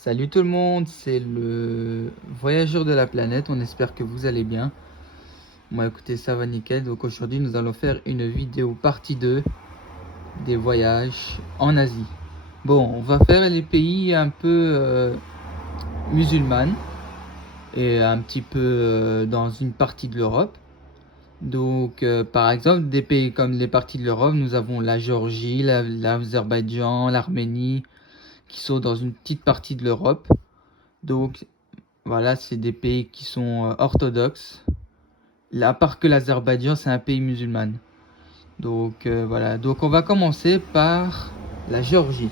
Salut tout le monde, c'est le voyageur de la planète, on espère que vous allez bien. Moi écoutez, ça va nickel, donc aujourd'hui nous allons faire une vidéo partie 2 des voyages en Asie. Bon, on va faire les pays un peu musulmans et un petit peu dans une partie de l'Europe. Donc par exemple, des pays comme les parties de l'Europe, nous avons la Géorgie, l'Azerbaïdjan, l'Arménie, qui sont dans une petite partie de l'Europe. Donc voilà, c'est des pays qui sont orthodoxes. À part que l'Azerbaïdjan, c'est un pays musulman. Donc voilà, donc on va commencer par la Géorgie.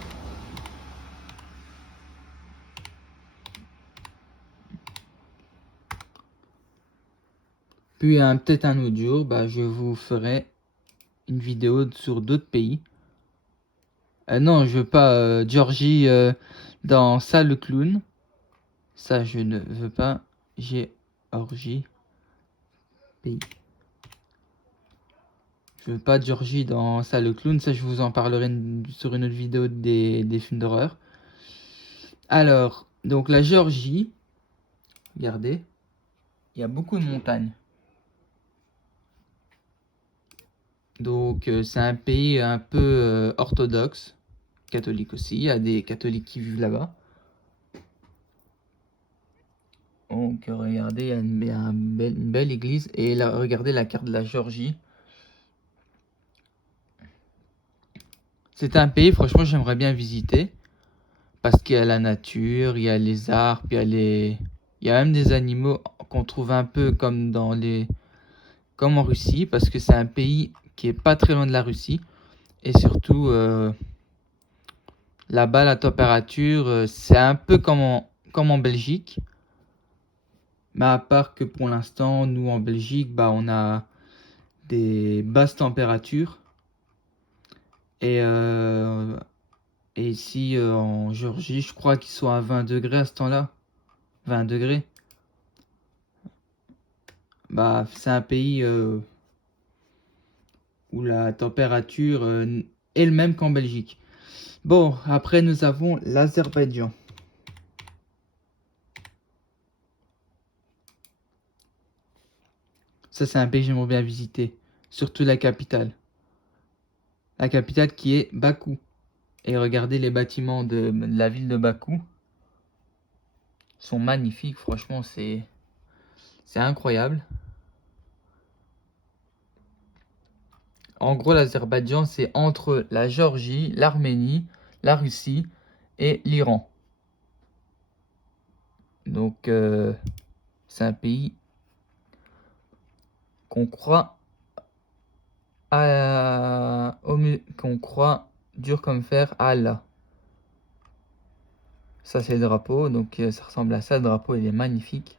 Puis peut-être un autre jour, je vous ferai une vidéo sur d'autres pays. Non, je veux pas Géorgie dans ça le clown. Ça, je ne veux pas. Géorgie, pays. Je veux pas Géorgie dans ça le clown. Ça, je vous en parlerai sur une autre vidéo des films d'horreur. Alors, donc la Géorgie, regardez, il y a beaucoup de montagnes. Donc c'est un pays un peu orthodoxe, catholique aussi. Il y a des catholiques qui vivent là-bas. Donc regardez, il y a une belle église. Et là, regardez la carte de la Géorgie. C'est un pays, franchement, j'aimerais bien visiter. Parce qu'il y a la nature, il y a les arbres, il y a même des animaux qu'on trouve un peu comme comme en Russie. Parce que c'est un pays qui est pas très loin de la Russie. Et surtout, là-bas, la température, c'est un peu comme en Belgique. Mais à part que pour l'instant, nous en Belgique, on a des basses températures. Et, euh, et ici, en Géorgie, je crois qu'ils sont à 20 degrés à ce temps-là. 20 degrés. C'est un pays où la température est le même qu'en Belgique. Bon, après, nous avons l'Azerbaïdjan. Ça, c'est un pays que j'aimerais bien visiter. Surtout la capitale. La capitale qui est Bakou. Et regardez les bâtiments de la ville de Bakou. Sont magnifiques, franchement, c'est incroyable. En gros, l'Azerbaïdjan, c'est entre la Géorgie, l'Arménie, la Russie et l'Iran. Donc, c'est un pays qu'on croit qu'on croit dur comme fer à Allah. Ça, c'est le drapeau, donc ça ressemble à ça. Le drapeau, il est magnifique.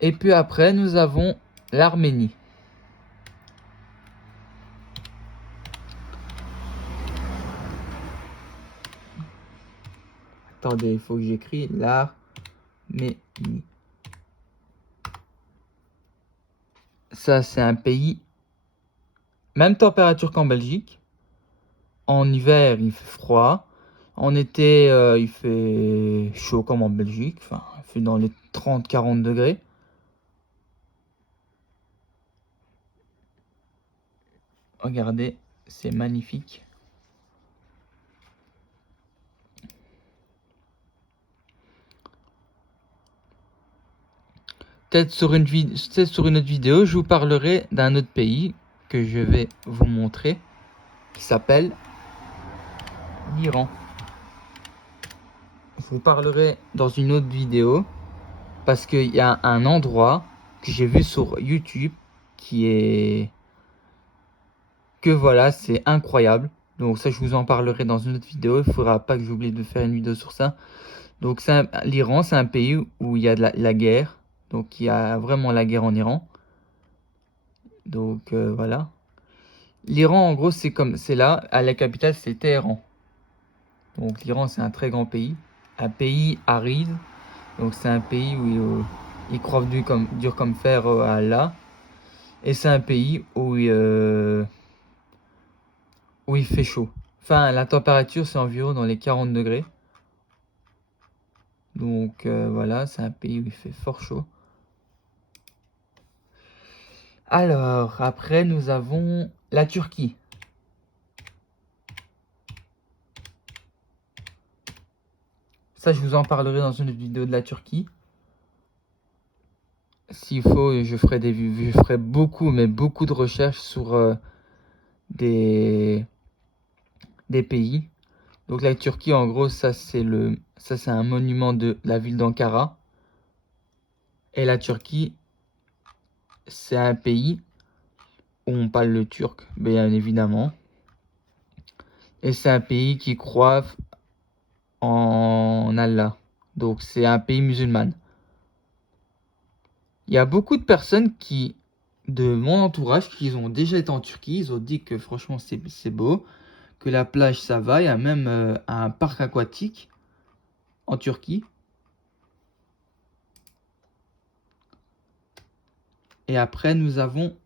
Et puis après, nous avons l'Arménie. Attendez, il faut que j'écris l'Arménie. Ça, c'est un pays, même température qu'en Belgique. En hiver, il fait froid. En été, il fait chaud comme en Belgique. Enfin, il fait dans les 30-40 degrés. Regardez, c'est magnifique. Peut-être sur une autre vidéo, je vous parlerai d'un autre pays que je vais vous montrer, qui s'appelle l'Iran. Je vous parlerai dans une autre vidéo, parce qu'il y a un endroit que j'ai vu sur YouTube qui est... que voilà, c'est incroyable. Donc ça, je vous en parlerai dans une autre vidéo. Il ne faudra pas que j'oublie de faire une vidéo sur ça. Donc l'Iran, c'est un pays où il y a de la guerre. Donc il y a vraiment la guerre en Iran. Donc voilà. L'Iran, en gros, c'est là, à la capitale, c'est Téhéran. Donc l'Iran, c'est un très grand pays. Un pays aride. Donc c'est un pays où ils croient dur comme fer à Allah. Et c'est un pays où il fait chaud. Enfin, la température, c'est environ dans les 40 degrés. Donc voilà, c'est un pays où il fait fort chaud. Alors, après, nous avons la Turquie. Ça, je vous en parlerai dans une vidéo de la Turquie. S'il faut, je ferai beaucoup, mais beaucoup de recherches sur des pays. Donc la Turquie, en gros, ça c'est un monument de la ville d'Ankara. Et la Turquie, c'est un pays où on parle le turc, bien évidemment. Et c'est un pays qui croit en Allah. Donc c'est un pays musulman. Il y a beaucoup de personnes de mon entourage, qui ont déjà été en Turquie. Ils ont dit que franchement c'est beau, que la plage ça va. Il y a même un parc aquatique en Turquie. Et après nous avons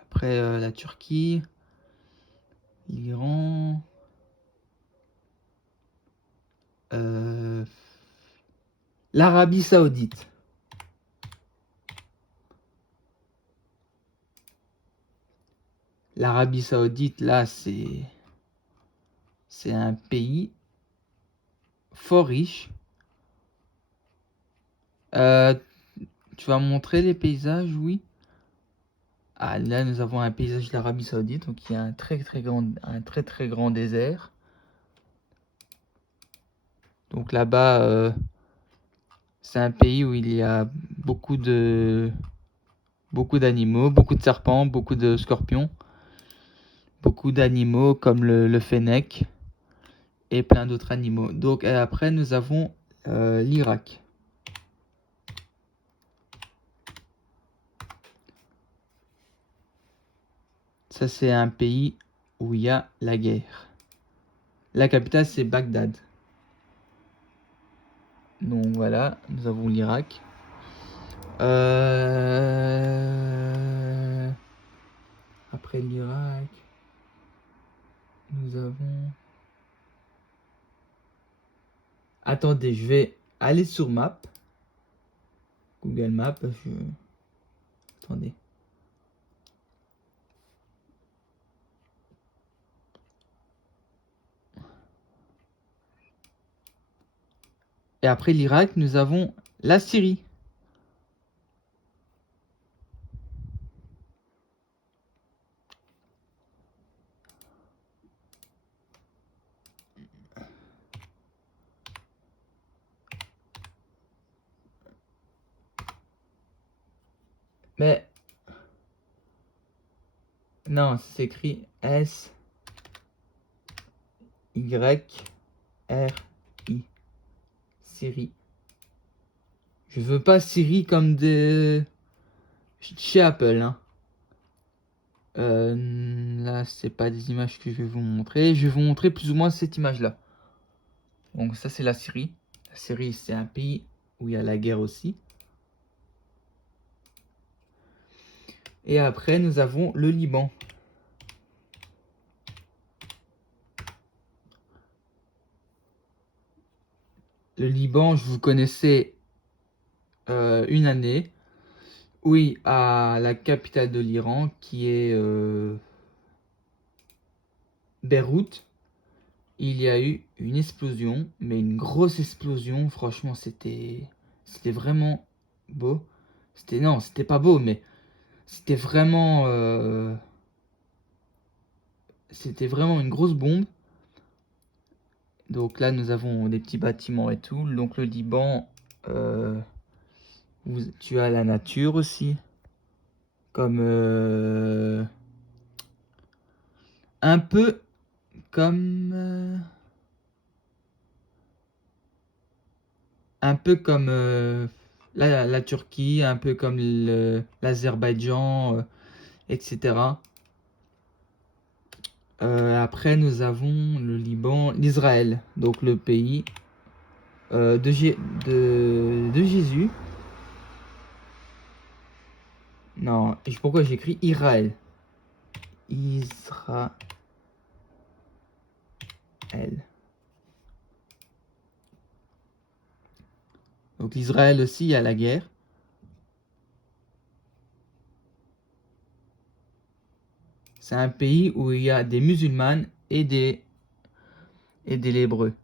après la Turquie, l'Iran, l'Arabie Saoudite. L'Arabie Saoudite, là, c'est un pays fort riche. Tu vas montrer les paysages, oui. Ah, là, nous avons un paysage de l'Arabie Saoudite, donc il y a un très très grand désert. Donc là-bas, c'est un pays où il y a beaucoup d'animaux, beaucoup de serpents, beaucoup de scorpions, beaucoup d'animaux comme le fennec et plein d'autres animaux. Donc après, nous avons l'Irak. Ça, c'est un pays où il y a la guerre. La capitale, c'est Bagdad. Donc voilà, nous avons l'Irak. Après l'Irak, nous avons... Attendez, je vais aller sur Map. Google Maps. Attendez. Et après l'Irak, nous avons la Syrie. Mais non, c'est écrit S Y R I. Syrie. Je veux pas Syrie comme chez Apple, hein. Là, c'est pas des images que je vais vous montrer. Je vais vous montrer plus ou moins cette image-là. Donc ça, c'est la Syrie. La Syrie, c'est un pays où il y a la guerre aussi. Et après, nous avons le Liban. Le Liban, je vous connaissais une année. Oui, à la capitale de l'Iran, qui est Beyrouth. Il y a eu une explosion, mais une grosse explosion. Franchement, c'était vraiment beau. Non, c'était pas beau, mais c'était vraiment une grosse bombe. Donc là, nous avons des petits bâtiments et tout. Donc le Liban, tu as la nature aussi, comme un peu comme la Turquie, un peu comme l'Azerbaïdjan, etc. Après, nous avons le Liban, l'Israël, donc le pays de Jésus. Non, pourquoi j'écris Israël? Donc l'Israël aussi, il y a la guerre. C'est un pays où il y a des musulmanes et des lébreux.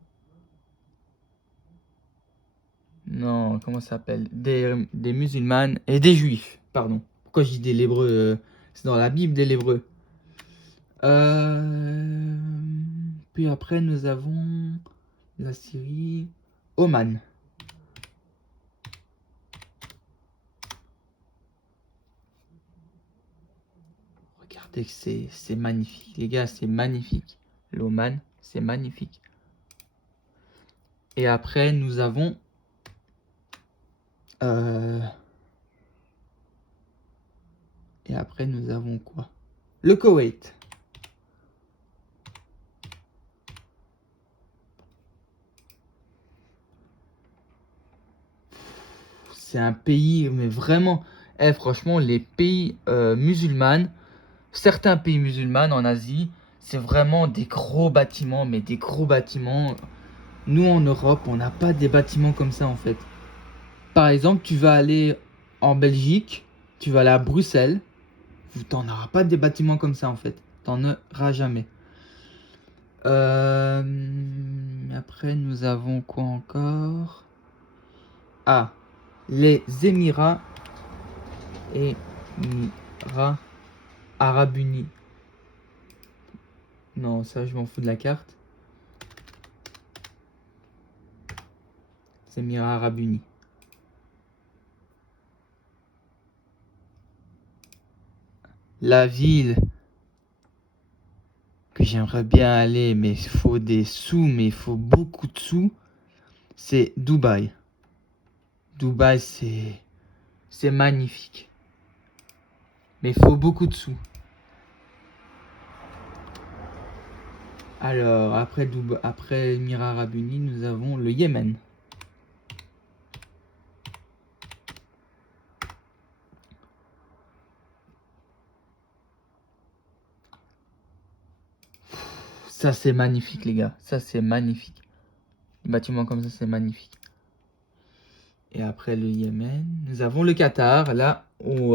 Non, comment ça s'appelle? Des musulmanes et des juifs, pardon. Pourquoi je dis des lébreux? C'est dans la Bible des lébreux. Puis après, nous avons la Syrie, Oman. Regardez que c'est magnifique, les gars, c'est magnifique. L'Oman, c'est magnifique. Et après, nous avons quoi? Le Koweït. C'est un pays, mais vraiment, franchement, les pays musulmans, certains pays musulmans en Asie, c'est vraiment des gros bâtiments, mais des gros bâtiments. Nous, en Europe, on n'a pas des bâtiments comme ça, en fait. Par exemple, tu vas aller en Belgique, tu vas aller à Bruxelles, tu n'en auras pas des bâtiments comme ça, en fait. Tu n'en auras jamais. Après, nous avons quoi encore? Ah, les Émirats Arabes Unis. Non, ça, je m'en fous de la carte. Les Émirats Arabes Unis. La ville que j'aimerais bien aller, mais il faut des sous, mais il faut beaucoup de sous, c'est Dubaï. Dubaï, c'est magnifique. Mais il faut beaucoup de sous. Alors, après Émirats Arabes Unis, nous avons le Yémen. Ça, c'est magnifique, les gars. Ça, c'est magnifique. Les bâtiments comme ça, c'est magnifique. Et après le Yémen, nous avons le Qatar, là où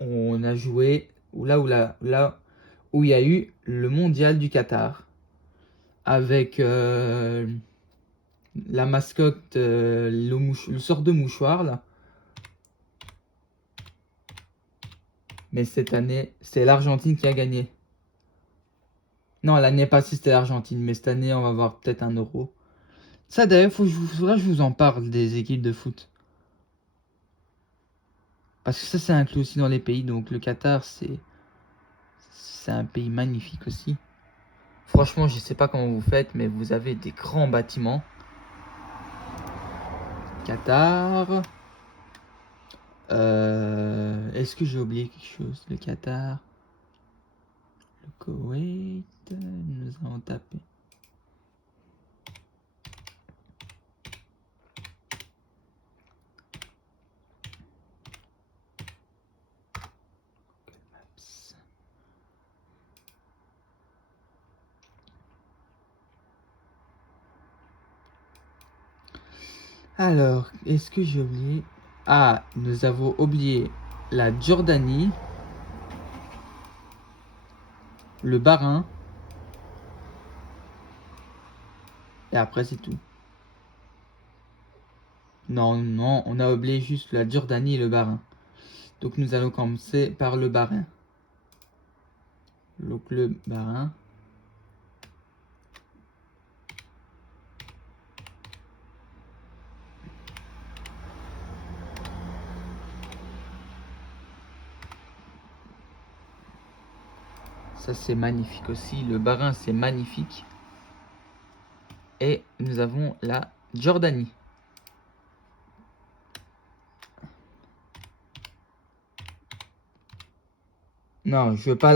on a joué, là où il y a eu le mondial du Qatar. Avec la mascotte, le sort de mouchoir, là. Mais cette année, c'est l'Argentine qui a gagné. Non, l'année passée, c'était l'Argentine. Mais cette année, on va avoir peut-être 1 euro. Ça, d'ailleurs, faudra que je vous en parle des équipes de foot. Parce que ça, c'est inclus aussi dans les pays. Donc, le Qatar, c'est un pays magnifique aussi. Franchement, je sais pas comment vous faites, mais vous avez des grands bâtiments. Qatar. Est-ce que j'ai oublié quelque chose? Le Qatar. Le Koweït. Nous allons taper. Alors, est-ce que j'ai oublié? Ah, nous avons oublié la Jordanie, le Bahreïn, et après c'est tout. Non, non, on a oublié juste la Jordanie et le Bahreïn. Donc nous allons commencer par le Bahreïn. Donc le Bahreïn. Ça c'est magnifique aussi. Le Bahreïn c'est magnifique. Et nous avons la Jordanie. Non, je veux pas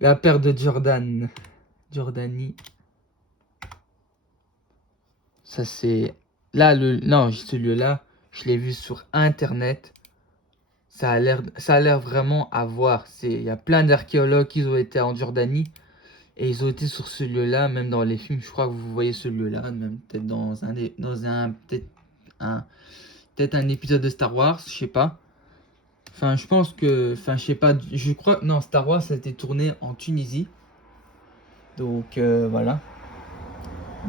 la paire de Jordan. Jordanie. Ça c'est... Là, non, celui-là, je l'ai vu sur Internet. Ça a l'air vraiment à voir. Il y a plein d'archéologues qui ont été en Jordanie. Et ils ont été sur ce lieu-là, même dans les films, je crois que vous voyez ce lieu-là, même peut-être peut-être un épisode de Star Wars, je sais pas. Enfin, je pense que, enfin, je sais pas, je crois, non, Star Wars ça a été tourné en Tunisie. Donc voilà.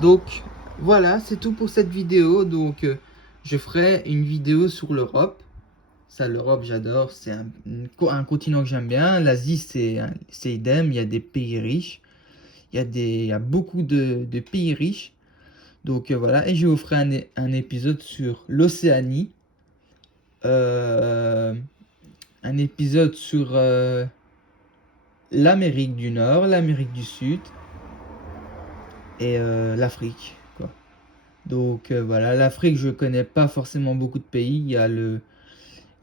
Donc voilà, c'est tout pour cette vidéo. Donc je ferai une vidéo sur l'Europe. Ça, l'Europe, j'adore. C'est un continent que j'aime bien. L'Asie, c'est idem. Il y a des pays riches. Il y a beaucoup de pays riches. Donc voilà. Et je vous ferai un épisode sur l'Océanie. Euh, un épisode sur l'Amérique du Nord, l'Amérique du Sud et l'Afrique, quoi. Donc voilà, l'Afrique, je connais pas forcément beaucoup de pays. Il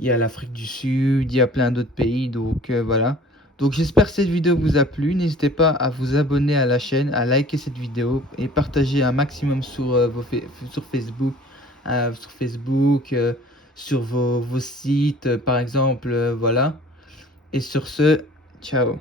y a l'Afrique du Sud, il y a plein d'autres pays. Donc voilà. Donc j'espère que cette vidéo vous a plu. N'hésitez pas à vous abonner à la chaîne, à liker cette vidéo et partager un maximum sur, sur Facebook, sur vos sites, par exemple. Voilà. Et sur ce, ciao.